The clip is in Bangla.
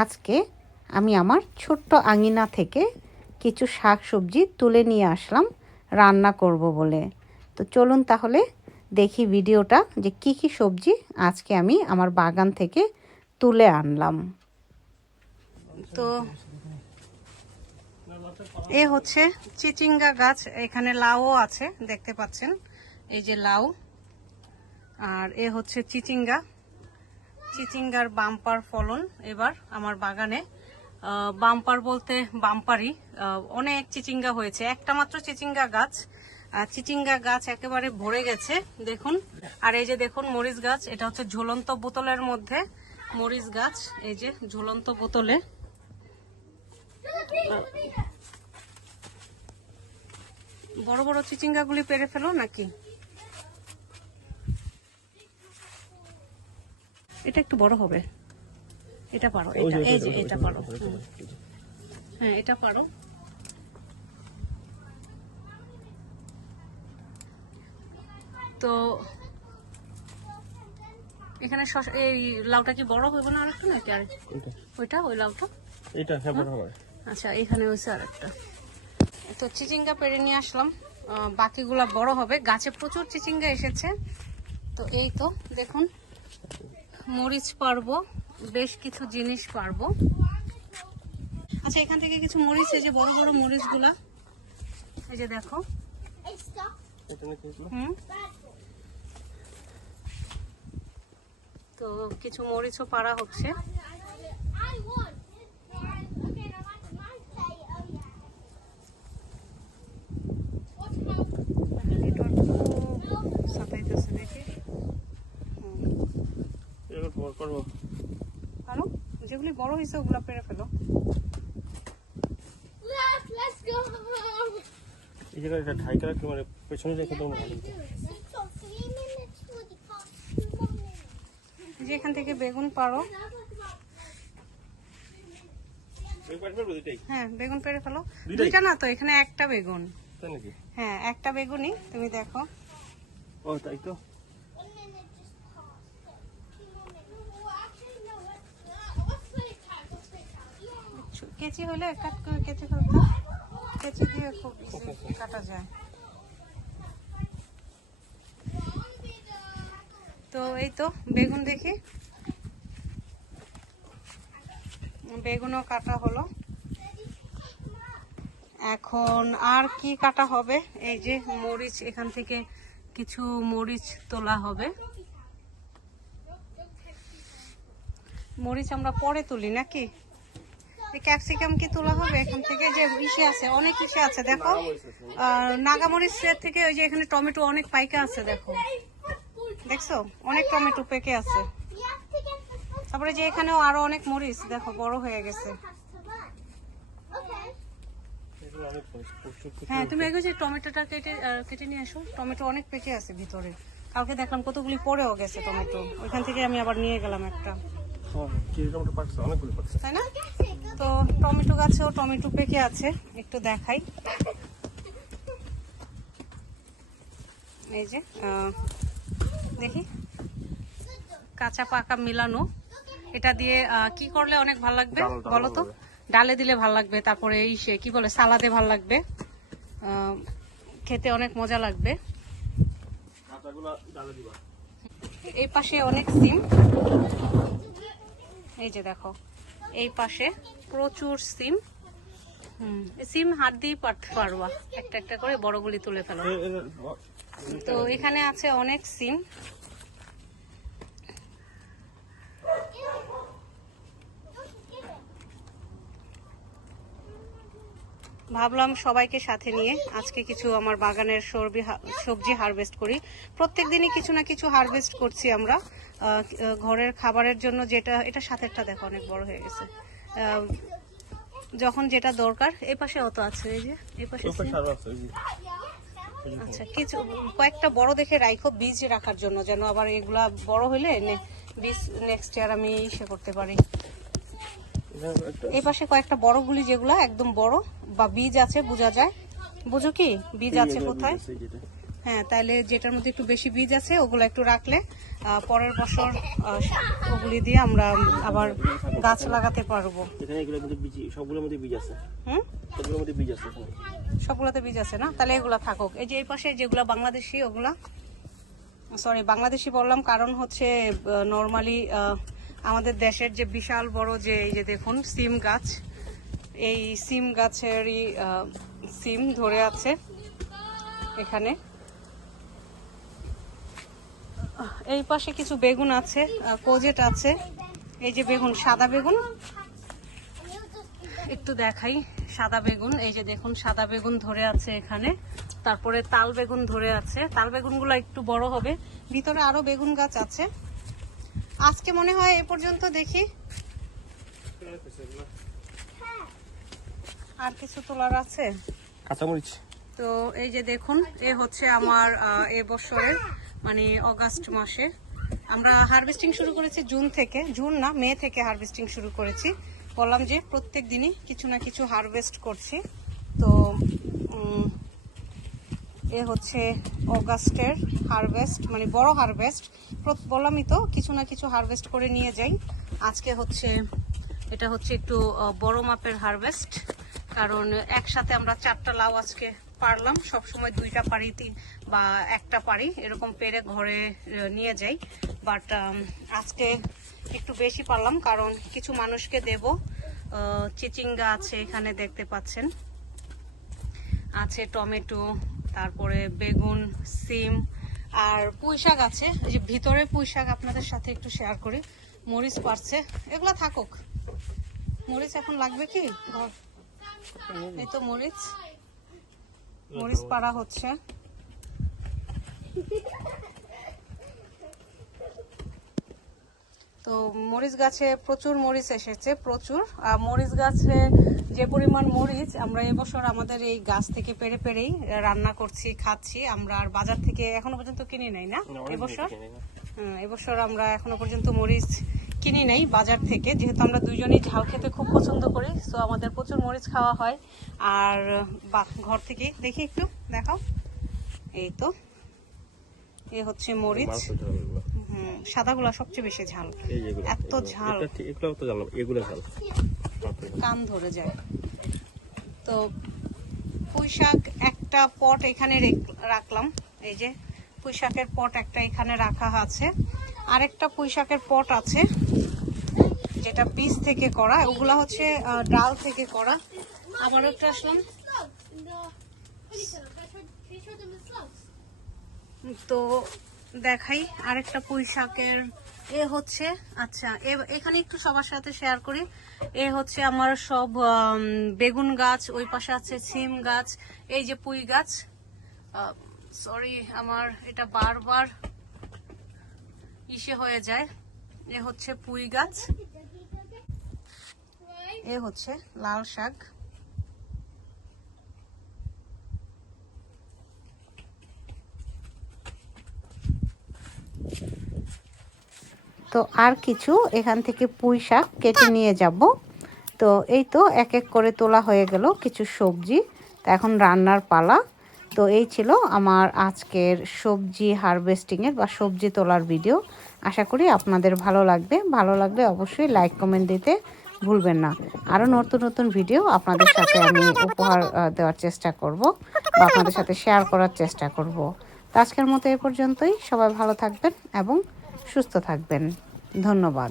আজকে আমি আমার ছোট্ট আঙিনা থেকে কিছু শাক সবজি তুলে নিয়ে আসলাম রান্না করব বলে। তো চলুন তাহলে দেখি ভিডিওটা যে কি কি সবজি আজকে আমি আমার বাগান থেকে তুলে আনলাম। তো এ হচ্ছে চিচিঙ্গা গাছ, এখানে লাউও আছে, দেখতে পাচ্ছেন। এই যে লাউ, আর এ হচ্ছে চিচিঙ্গা। চিচিঙ্গার বাম্পার ফলন এবার আমার বাগানে। বাম্পার বলতে বাম্পারই। অনেক চিচিঙ্গা হয়েছে। একটা মাত্র চিচিঙ্গা গাছ। চিচিঙ্গা গাছ একেবারে ভরে গেছে, দেখুন। আর এই যে দেখুন মরিচ গাছ, এটা হচ্ছে ঝুলন্ত বোতলের মধ্যে মরিচ গাছ। এই যে ঝুলন্ত বোতলে। বড় বড় চিচিঙ্গাগুলি পেরে ফেলো নাকি? এটা একটু বড় হবে। এটা পারো এটা এই যে এটা পারো। হ্যাঁ এটা পারো। তো এখানে এই লাউটা কি বড় হবে না আরেকটু নাকি আর ওইটা? ওই লাউটা? এটা হ্যাঁ বড় হবে। আচ্ছা এখানে হয়েছে আরেকটা। তো চিচিঙ্গা পেরে নিয়ে আসলাম। বাকিগুলা বড় হবে। গাছে প্রচুর চিচিঙ্গা এসেছে। তো এই তো দেখুন। মরিচ পারব, বেশ কিছু জিনিস পারব। আচ্ছা এখান থেকে কিছু মরিচ, এই যে বড় বড় মরিচগুলা। এই যে দেখো। তো কিছু মরিচও পারা হচ্ছে। করব। ভালো যেগুলি বড় হয়েছে ওগুলো পেরে ফেলো। এই করা মানে পেছনে রেখে দেবো ভালো. যে এখান থেকে বেগুন পারো? হ্যাঁ বেগুন পেরে ফেলো? দুইটা না তো এখানে একটা বেগুন। হ্যাঁ একটা বেগুনই তুমি দেখো। ও তাই তো? কেচি হলে কাট করে কেটে ফেলতে কেচি দিয়ে খুব ইজি কাটা যায়। তো এই তো বেগুন দেখি। বেগুনও কাটা হলো। এখন আর কি কাটা হবে? এই যে মরিচ, এখান থেকে কিছু মরিচ তোলা হবে। মরিচ আমরা পরে তুলি নাকি? ক্যাপসিকাম কি তোলা হবে এখান থেকে? যে ইসে আছে অনেক ইসে আছে দেখো। আর নাগামরিচের থেকে ওই যে এখানে টমেটো অনেক পাইকা আছে দেখো। দেখছ? অনেক টমেটো পেকে আছে। তারপরে যে এখানেও আরও অনেক মরিচ দেখো বড় হয়ে গেছে. এগুলো হ্যাঁ তুমি আগে যে টমেটোটা কেটে কেটে নিয়ে আসো টমেটো অনেক পেকে আছে ভিতরে। কালকে দেখলাম কতগুলি পড়েও গেছে টমেটো। ওইখান থেকে আমি আবার নিয়ে গেলাম একটা। হ্যাঁ, তাই না? তো টমেটো গাছেও টমেটো পেকে আছে একটু দেখাই। এই যে দেখি। কাঁচা পাকা মিলানো। এটা দিয়ে কি করলে অনেক ভালো লাগবে? বলো তো। ডালে দিলে ভালো লাগবে তারপরে এই সে কি বলে সালাদে ভালো লাগবে। খেতে অনেক মজা লাগবে। এই পাশে অনেক সিম। এই যে দেখো এই পাশে প্রচুর সিম। হুম সিম, হাত দিয়ে পারতে পারবা একটা একটা করে বড়গুলি তুলে ফেলো। তো এখানে আছে অনেক সিম। ভাবলাম সবাইকে সাথে নিয়ে আজকে কিছু আমার বাগানের সর্বি সবজি হারভেস্ট করি। প্রত্যেক দিনই কিছু না কিছু হারভেস্ট করছি আমরা। ঘরের খাবারের জন্য যেটা এটা সাথেরটা দেখো অনেক বড় হয়ে গেছে। যখন যেটা দরকার এই পাশে অত আছে এই যে এই পাশে। আচ্ছা কিছু কয়েকটা বড় দেখে রাইখো বীজ রাখার জন্য যেন আবার এগুলা বড় হইলে বীজ নেক্সট ইয়ার আমি ইসে করতে পারি। এই পাশে কয়েকটা বড়গুলি যেগুলা একদম বড়। বা বীজ আছে বোঝা যায়। বুঝো কি? বীজ আছে কোথায়। হ্যাঁ তাহলে যেটার মধ্যে একটু বেশি বীজ আছে ওগুলো একটু রাখলে পরের বছর ওগুলি দিয়ে আমরা আবার গাছ লাগাতে পারব। এগুলোর মধ্যে বীজ সবগুলোর মধ্যে বীজ আছে? হুম? সবগুলোর মধ্যে বীজ আছে সবগুলোতে বীজ আছে না? তাহলে এগুলা থাকুক। এই যে এই পাশে যেগুলা বাংলাদেশি ওগুলা সরি বাংলাদেশি বললাম কারণ হচ্ছে নর্মালি আমাদের দেশের যে বিশাল বড় যে এই যে দেখুন সিম গাছ এই সিম গাছেরই সিম ধরে আছে এখানে। এই পাশে কিছু বেগুন আছে কোজেট আছে। এই যে বেগুন, সাদা বেগুন। একটু দেখাই, সাদা বেগুন। এই যে দেখুন, সাদা বেগুন ধরে আছে এখানে। তারপরে তাল বেগুন ধরে আছে। তাল বেগুনগুলো একটু বড় হবে। ভিতরে আরও বেগুন গাছ আছে। আজকে মনে হয় এ পর্যন্ত দেখি। আর কিছু তোলার আছে? কাঁচামরিচ। তো এই যে দেখুন এ হচ্ছে আমার আহ, এ বছরের মানে অগাস্ট মাসে আমরা হারভেস্টিং শুরু করেছি জুন থেকে জুন না মে থেকে হারভেস্টিং শুরু করেছি। বললাম যে প্রত্যেক দিনই কিছু না কিছু হারভেস্ট করছি। তো এ হচ্ছে অগাস্টের হারভেস্ট মানে বড় হারভেস্ট বললামই তো কিছু না কিছু হারভেস্ট করে নিয়ে যাই। আজকে হচ্ছে এটা হচ্ছে একটু বড় মাপের হারভেস্ট কারণ একসাথে আমরা চারটা লাউ আজকে পারলাম। সব সময় দুইটা পারি বা একটা পারি, এরকম পেরে ঘরে নিয়ে যাই। বাট আজকে একটু বেশি পারলাম কারণ কিছু মানুষকে দেব। চিচিঙ্গা আছে এখানে দেখতে পাচ্ছেন। আছে টমেটো, তারপরে বেগুন, সিম আর পুঁই শাক আছে যে ভিতরে পুঁই শাক আপনাদের সাথে একটু শেয়ার করি। মরিচ পারছে। এগুলা থাকুক। মরিচ এখন লাগবে কি? ঘর এই তো মরিচ মরিচ পাড়া হচ্ছে। তো মরিচ গাছে প্রচুর মরিচ এসেছে প্রচুর। আর মরিচ গাছে যে পরিমাণ মরিচ আমরা এবছর আমাদের এই গাছ থেকে পেরে পেরেই রান্না করছি খাচ্ছি। আমরা আর বাজার থেকে এখনও পর্যন্ত কিনি নাই না এবছর। হুম, এবছর আমরা এখনও পর্যন্ত মরিচ কিনি নেই বাজার থেকে। যেহেতু আমরা দুজনেই ঝাল খেতে খুব পছন্দ করি তো আমাদের প্রচুর মরিচ খাওয়া হয়। আর বা ঘর থেকে দেখি একটু দেখাও। এই তো। এ হচ্ছে মরিচ। হুম, সাদাগুলা সবচেয়ে বেশি ঝাল। এত ঝাল। কান ধরে যায়। তো পুঁই শাক একটা পট এখানে রেখ- রাখলাম। এই যে পুঁই শাকের পট একটা এখানে রাখা আছে। আরেকটা পুঁই শাকের পট আছে, যেটা বীজ থেকে করা। ওগুলা হচ্ছে ডাল থেকে করা। আবার একটা আসলাম। তো দেখাই আরেকটা পুঁই শাকের এ হচ্ছে আচ্ছা এখানে একটু সবার সাথে শেয়ার করি। এ হচ্ছে আমার সব বেগুন গাছ, ওই পাশে আছে সিম গাছ, এই যে পুঁই গাছ। সরি আমার এটা বারবার ইসে হয়ে যায়। এ হচ্ছে পুঁই গাছ। এ হচ্ছে লাল শাক। তো আর কিছু এখান থেকে পুঁই শাক কেটে নিয়ে যাব। তো এই তো এক এক করে তোলা হয়ে গেল কিছু সবজি। তো এখন রান্নার পালা। তো এই ছিল আমার আজকের সবজি হারভেস্টিংয়ের বা সবজি তোলার ভিডিও আশা করি আপনাদের ভালো লাগবে। ভালো লাগলে অবশ্যই লাইক কমেন্ট দিতে ভুলবেন না। আরও নতুন নতুন ভিডিও আপনাদের সাথে আমি উপহার দেওয়ার চেষ্টা করব বা আপনাদের সাথে শেয়ার করার চেষ্টা করব। তো আজকের মতো এ পর্যন্তই। সবাই ভালো থাকবেন এবং সুস্থ থাকবেন। ধন্যবাদ।